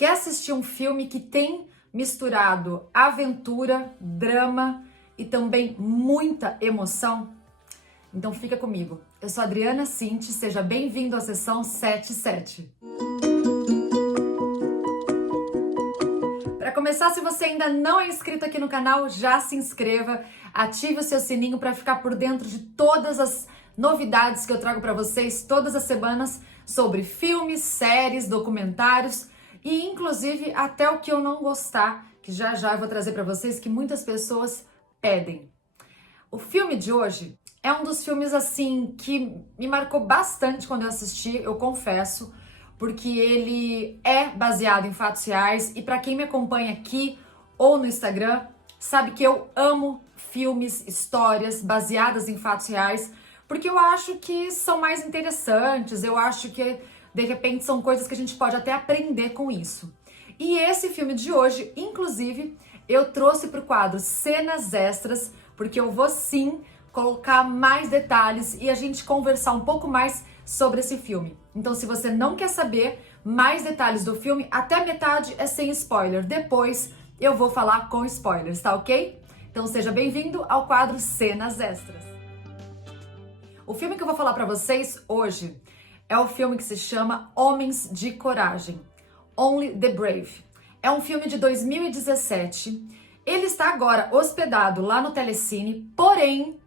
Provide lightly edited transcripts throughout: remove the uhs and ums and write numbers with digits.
Quer assistir um filme que tem misturado aventura, drama e também muita emoção? Então fica comigo. Eu sou a Adriana Cinti, seja bem-vindo à sessão 77. Para começar, se você ainda não é inscrito aqui no canal, já se inscreva, ative o seu sininho para ficar por dentro de todas as novidades que eu trago para vocês todas as semanas sobre filmes, séries, documentários e inclusive até o que eu não gostar, que já eu vou trazer para vocês, que muitas pessoas pedem. O filme de hoje é um dos filmes assim que me marcou bastante quando eu assisti, eu confesso, porque ele é baseado em fatos reais e para quem me acompanha aqui ou no Instagram, sabe que eu amo filmes, histórias baseadas em fatos reais, porque eu acho que são mais interessantes, eu acho que de repente são coisas que a gente pode até aprender com isso. E esse filme de hoje, inclusive, eu trouxe para o quadro Cenas Extras, porque eu vou sim colocar mais detalhes e a gente conversar um pouco mais sobre esse filme. Então, se você não quer saber mais detalhes do filme, até a metade é sem spoiler. Depois eu vou falar com spoilers, tá ok? Então seja bem-vindo ao quadro Cenas Extras. O filme que eu vou falar para vocês hoje é o filme que se chama Homens de Coragem, Only the Brave. É um filme de 2017. Ele está agora hospedado lá no Telecine, porém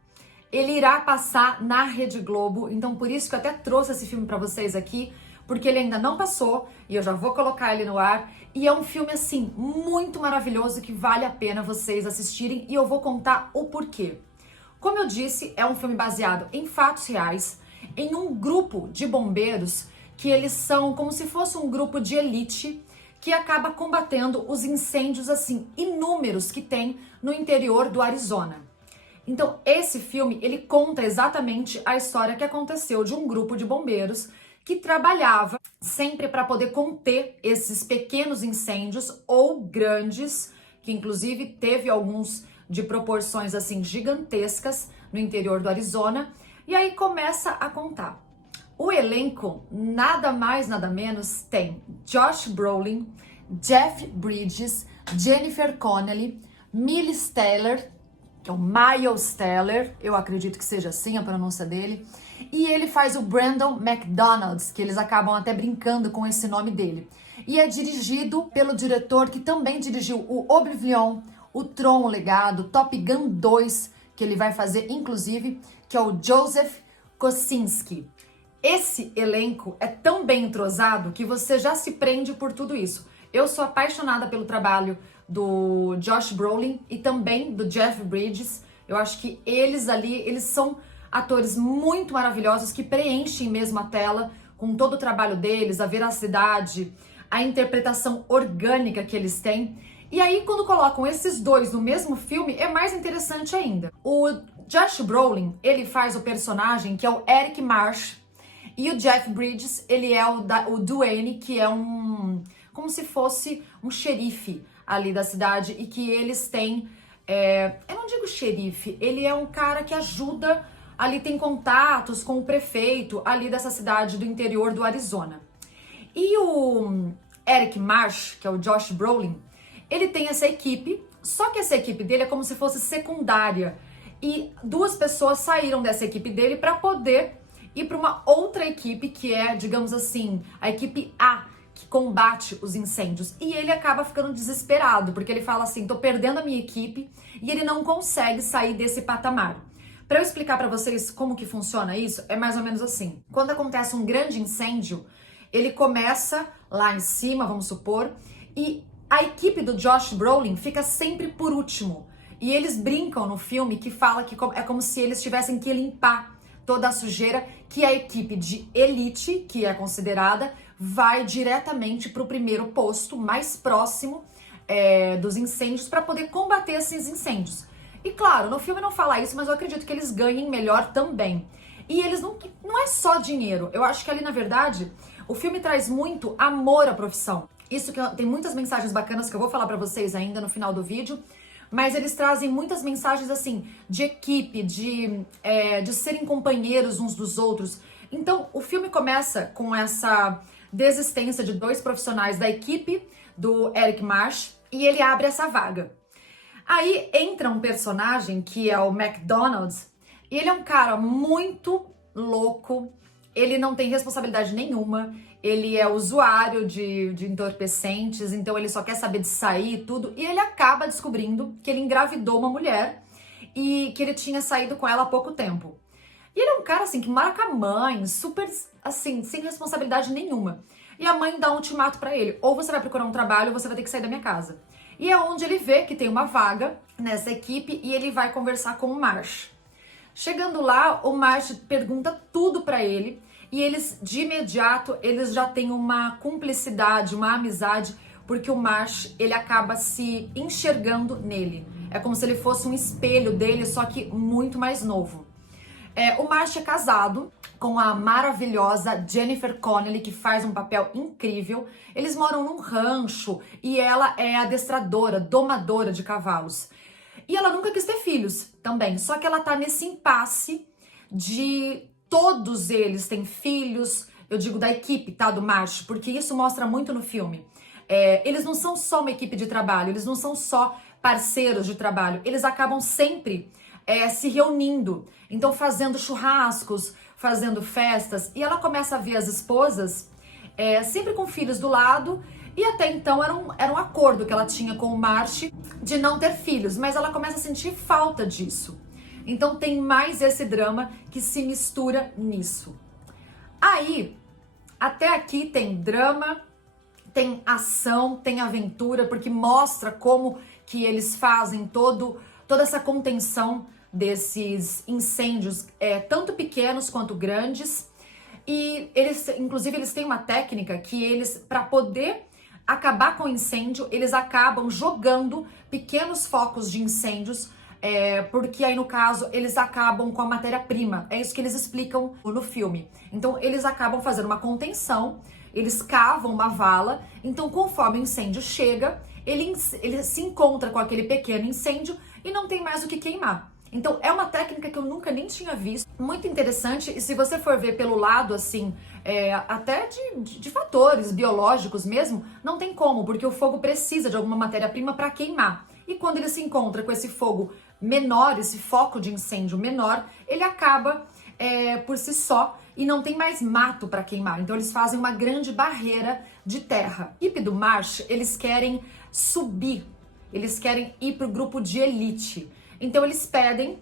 ele irá passar na Rede Globo, então por isso que eu até trouxe esse filme para vocês aqui, porque ele ainda não passou e eu já vou colocar ele no ar. E é um filme assim muito maravilhoso que vale a pena vocês assistirem e eu vou contar o porquê. Como eu disse, é um filme baseado em fatos reais, em um grupo de bombeiros que eles são como se fosse um grupo de elite que acaba combatendo os incêndios assim inúmeros que tem no interior do Arizona. Então, esse filme, ele conta exatamente a história que aconteceu de um grupo de bombeiros que trabalhava sempre para poder conter esses pequenos incêndios ou grandes, que inclusive teve alguns de proporções assim gigantescas no interior do Arizona. E aí começa a contar. O elenco, nada mais, nada menos, tem Josh Brolin, Jeff Bridges, Jennifer Connelly, Miles Teller, que é o Miles Teller, eu acredito que seja assim a pronúncia dele, e ele faz o Brandon McDonald, que eles acabam até brincando com esse nome dele. E é dirigido pelo diretor que também dirigiu o Oblivion, o Tron, o Legado, Top Gun 2, que ele vai fazer inclusive, que é o Joseph Kosinski. Esse elenco é tão bem entrosado que você já se prende por tudo isso. Eu sou apaixonada pelo trabalho do Josh Brolin e também do Jeff Bridges. Eu acho que eles ali, eles são atores muito maravilhosos que preenchem mesmo a tela com todo o trabalho deles, a veracidade, a interpretação orgânica que eles têm. E aí, quando colocam esses dois no mesmo filme, é mais interessante ainda. O Josh Brolin, ele faz o personagem que é o Eric Marsh, e o Jeff Bridges, ele é o Duane, que é como se fosse um xerife ali da cidade, e que eles têm, eu não digo xerife, ele é um cara que ajuda, ali tem contatos com o prefeito ali dessa cidade do interior do Arizona. E o Eric Marsh, que é o Josh Brolin, ele tem essa equipe, só que essa equipe dele é como se fosse secundária. E duas pessoas saíram dessa equipe dele para poder ir para uma outra equipe que é, digamos assim, a equipe A, que combate os incêndios. E ele acaba ficando desesperado, porque ele fala assim, tô perdendo a minha equipe, e ele não consegue sair desse patamar. Para eu explicar para vocês como que funciona isso, é mais ou menos assim. Quando acontece um grande incêndio, ele começa lá em cima, vamos supor, e a equipe do Josh Brolin fica sempre por último. E eles brincam no filme que fala que é como se eles tivessem que limpar toda a sujeira que a equipe de elite, que é considerada, vai diretamente para o primeiro posto mais próximo dos incêndios para poder combater esses incêndios. E claro, no filme não fala isso, mas eu acredito que eles ganhem melhor também. E eles não é só dinheiro. Eu acho que ali, na verdade, o filme traz muito amor à profissão. Isso que tem muitas mensagens bacanas que eu vou falar pra vocês ainda no final do vídeo, mas eles trazem muitas mensagens assim, de equipe, de serem companheiros uns dos outros. Então, o filme começa com essa desistência de 2 profissionais da equipe do Eric Marsh e ele abre essa vaga. Aí entra um personagem que é o McDonald e ele é um cara muito louco, ele não tem responsabilidade nenhuma, ele é usuário de entorpecentes, então ele só quer saber de sair e tudo, e ele acaba descobrindo que ele engravidou uma mulher e que ele tinha saído com ela há pouco tempo. E ele é um cara assim que mora com a mãe, super assim, sem responsabilidade nenhuma. E a mãe dá um ultimato pra ele, ou você vai procurar um trabalho ou você vai ter que sair da minha casa. E é onde ele vê que tem uma vaga nessa equipe e ele vai conversar com o Marsh. Chegando lá, o Marsh pergunta tudo pra ele e eles, de imediato, eles já têm uma cumplicidade, uma amizade, porque o Marsh, ele acaba se enxergando nele. É como se ele fosse um espelho dele, só que muito mais novo. O Marsh é casado com a maravilhosa Jennifer Connelly, que faz um papel incrível. Eles moram num rancho e ela é adestradora, domadora de cavalos. E ela nunca quis ter filhos também, só que ela tá nesse impasse de todos eles têm filhos, eu digo da equipe, tá, do Marsh, porque isso mostra muito no filme. Eles não são só uma equipe de trabalho, eles não são só parceiros de trabalho, eles acabam sempre se reunindo, então fazendo churrascos, fazendo festas, e ela começa a ver as esposas sempre com filhos do lado, e até então era um acordo que ela tinha com o Marsh de não ter filhos, mas ela começa a sentir falta disso. Então tem mais esse drama que se mistura nisso. Aí, até aqui tem drama, tem ação, tem aventura, porque mostra como que eles fazem toda essa contenção desses incêndios, tanto pequenos quanto grandes. E eles, inclusive, eles têm uma técnica que eles, para poder acabar com o incêndio, eles acabam jogando pequenos focos de incêndios, porque aí no caso eles acabam com a matéria-prima. É isso que eles explicam no filme. Então eles acabam fazendo uma contenção, eles cavam uma vala, então conforme o incêndio chega, ele se encontra com aquele pequeno incêndio e não tem mais o que queimar. Então é uma técnica que eu nunca nem tinha visto, muito interessante, e se você for ver pelo lado assim, até de fatores biológicos mesmo, não tem como, porque o fogo precisa de alguma matéria-prima para queimar. E quando ele se encontra com esse fogo menor, esse foco de incêndio menor, ele acaba por si só e não tem mais mato para queimar. Então eles fazem uma grande barreira de terra. A equipe do Marsh, eles querem subir, eles querem ir pro grupo de elite. Então eles pedem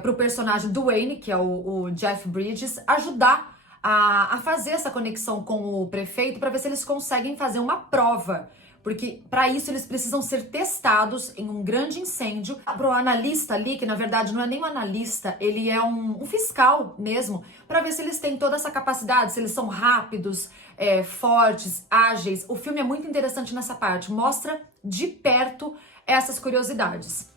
pro personagem do Wayne, que é o Jeff Bridges, ajudar a fazer essa conexão com o prefeito para ver se eles conseguem fazer uma prova. Porque para isso eles precisam ser testados em um grande incêndio. Para o analista ali, que na verdade não é nem um analista, ele é um fiscal mesmo, para ver se eles têm toda essa capacidade, se eles são rápidos, fortes, ágeis. O filme é muito interessante nessa parte, mostra de perto essas curiosidades.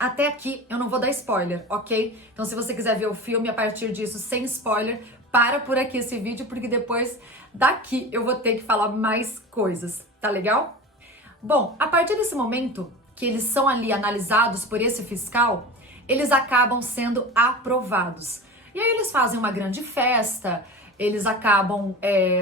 Até aqui eu não vou dar spoiler, ok? Então se você quiser ver o filme a partir disso sem spoiler, para por aqui esse vídeo, porque depois daqui eu vou ter que falar mais coisas, tá legal? Bom, a partir desse momento que eles são ali analisados por esse fiscal, eles acabam sendo aprovados. E aí eles fazem uma grande festa, eles acabam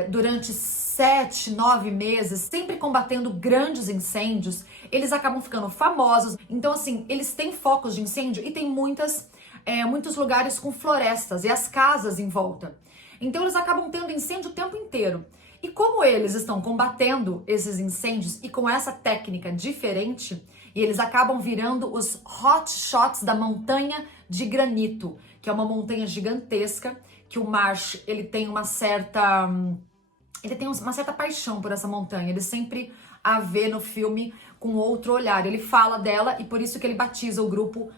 durante 7, 9 meses sempre combatendo grandes incêndios, eles acabam ficando famosos. Então assim, eles têm focos de incêndio e tem muitos lugares com florestas e as casas em volta. Então eles acabam tendo incêndio o tempo inteiro. E como eles estão combatendo esses incêndios e com essa técnica diferente, e eles acabam virando os hot shots da montanha de granito, que é uma montanha gigantesca, que o Marsh, ele tem uma certa paixão por essa montanha. Ele sempre a vê no filme com outro olhar. Ele fala dela e por isso que ele batiza o grupo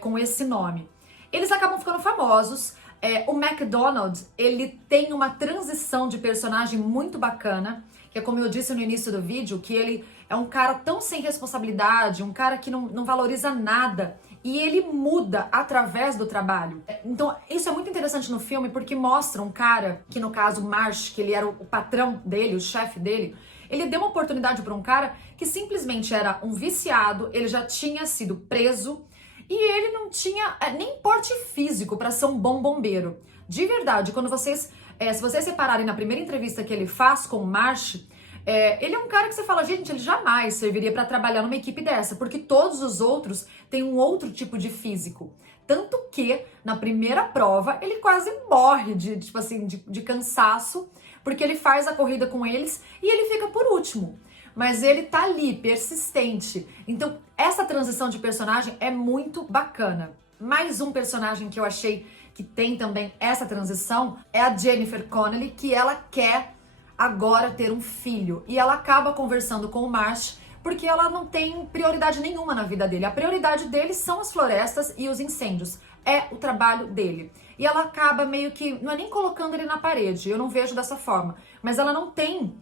com esse nome. Eles acabam ficando famosos. O McDonald, ele tem uma transição de personagem muito bacana, que é como eu disse no início do vídeo, que ele é um cara tão sem responsabilidade, um cara que não valoriza nada, e ele muda através do trabalho. Então isso é muito interessante no filme, porque mostra um cara, que no caso Marsh, que ele era o patrão dele, o chefe dele, ele deu uma oportunidade para um cara que simplesmente era um viciado, ele já tinha sido preso, e ele não tinha nem porte físico para ser um bom bombeiro. De verdade, quando vocês Se vocês separarem na primeira entrevista que ele faz com o Marsh, ele é um cara que você fala, gente, ele jamais serviria para trabalhar numa equipe dessa, porque todos os outros têm um outro tipo de físico. Tanto que, na primeira prova, ele quase morre de cansaço, porque ele faz a corrida com eles e ele fica por último. Mas ele tá ali, persistente. Então, essa transição de personagem é muito bacana. Mais um personagem que eu achei que tem também essa transição é a Jennifer Connelly, que ela quer agora ter um filho. E ela acaba conversando com o Marsh, porque ela não tem prioridade nenhuma na vida dele. A prioridade dele são as florestas e os incêndios. É o trabalho dele. E ela acaba meio que, não é nem colocando ele na parede, eu não vejo dessa forma. Mas ela não tem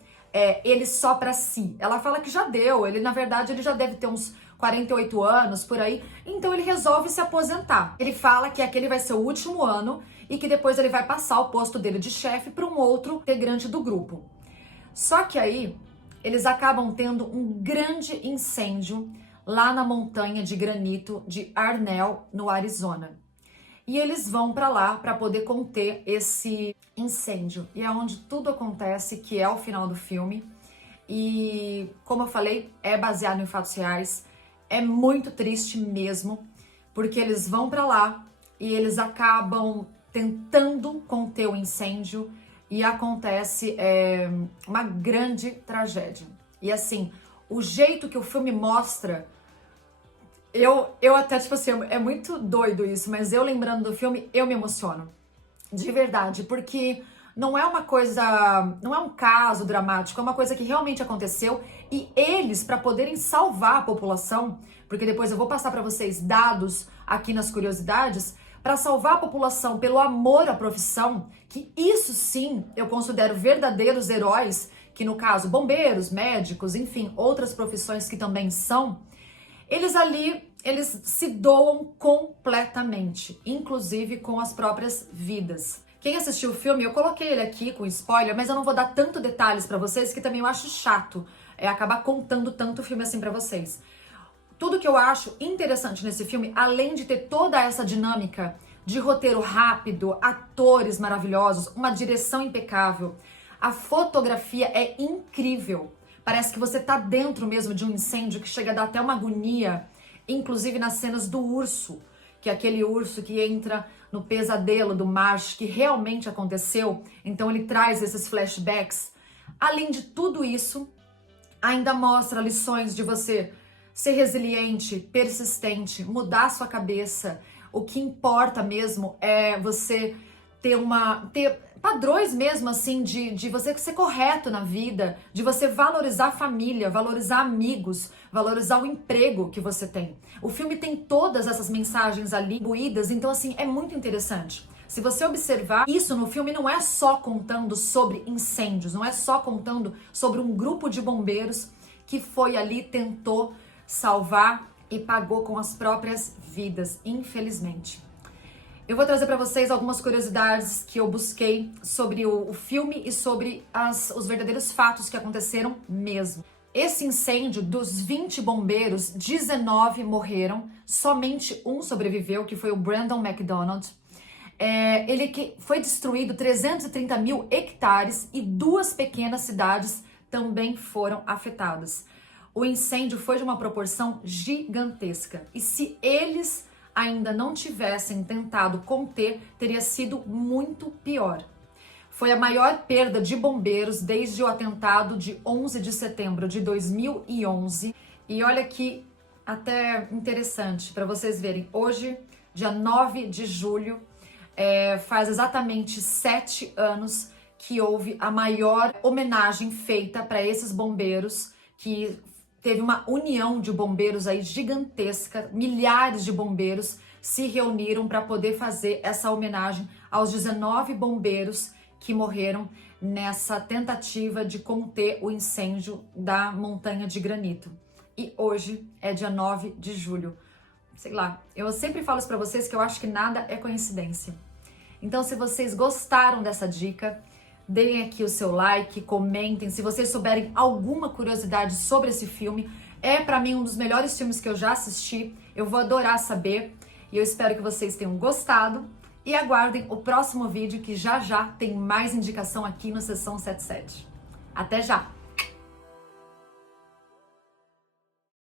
ele só pra si. Ela fala que já deu, na verdade, ele já deve ter uns 48 anos, por aí. Então ele resolve se aposentar. Ele fala que aquele vai ser o último ano e que depois ele vai passar o posto dele de chefe para um outro integrante do grupo. Só que aí eles acabam tendo um grande incêndio lá na montanha de granito de Arnell, no Arizona. E eles vão para lá para poder conter esse incêndio. E é onde tudo acontece, que é o final do filme. E, como eu falei, é baseado em fatos reais. É muito triste mesmo, porque eles vão para lá e eles acabam tentando conter o incêndio e acontece uma grande tragédia. E assim, o jeito que o filme mostra, eu até, tipo assim, é muito doido isso, mas eu lembrando do filme, eu me emociono. De verdade, porque não é uma coisa, não é um caso dramático, é uma coisa que realmente aconteceu e eles, para poderem salvar a população, porque depois eu vou passar para vocês dados aqui nas curiosidades, para salvar a população pelo amor à profissão, que isso sim eu considero verdadeiros heróis, que no caso bombeiros, médicos, enfim, outras profissões que também são, eles se doam completamente, inclusive com as próprias vidas. Quem assistiu o filme, eu coloquei ele aqui com spoiler, mas eu não vou dar tanto detalhes pra vocês, que também eu acho chato acabar contando tanto o filme assim pra vocês. Tudo que eu acho interessante nesse filme, além de ter toda essa dinâmica de roteiro rápido, atores maravilhosos, uma direção impecável, a fotografia é incrível. Parece que você tá dentro mesmo de um incêndio que chega a dar até uma agonia, inclusive nas cenas do urso, que é aquele urso que entra no pesadelo do Marsh, que realmente aconteceu, então ele traz esses flashbacks. Além de tudo isso, ainda mostra lições de você ser resiliente, persistente, mudar sua cabeça. O que importa mesmo é você ter padrões mesmo assim de você ser correto na vida, de você valorizar a família, valorizar amigos, valorizar o emprego que você tem. O filme tem todas essas mensagens ali imbuídas, então assim, é muito interessante. Se você observar, isso no filme não é só contando sobre incêndios, não é só contando sobre um grupo de bombeiros que foi ali, tentou salvar e pagou com as próprias vidas, infelizmente. Eu vou trazer para vocês algumas curiosidades que eu busquei sobre o filme e sobre os verdadeiros fatos que aconteceram mesmo. Esse incêndio, dos 20 bombeiros, 19 morreram, somente um sobreviveu, que foi o Brandon McDonald. Foi destruído 330 mil hectares e 2 pequenas cidades também foram afetadas. O incêndio foi de uma proporção gigantesca e se eles ainda não tivessem tentado conter, teria sido muito pior. Foi a maior perda de bombeiros desde o atentado de 11 de setembro de 2011. E olha que até interessante para vocês verem. Hoje, dia 9 de julho, faz exatamente 7 anos que houve a maior homenagem feita para esses bombeiros, que teve uma união de bombeiros aí gigantesca, milhares de bombeiros se reuniram para poder fazer essa homenagem aos 19 bombeiros que morreram nessa tentativa de conter o incêndio da montanha de granito. E hoje é dia 9 de julho. Sei lá, eu sempre falo isso para vocês que eu acho que nada é coincidência. Então, se vocês gostaram dessa dica, deem aqui o seu like, comentem. Se vocês souberem alguma curiosidade sobre esse filme, é para mim um dos melhores filmes que eu já assisti. Eu vou adorar saber e eu espero que vocês tenham gostado e aguardem o próximo vídeo que já já tem mais indicação aqui no Sessão 77. Até já!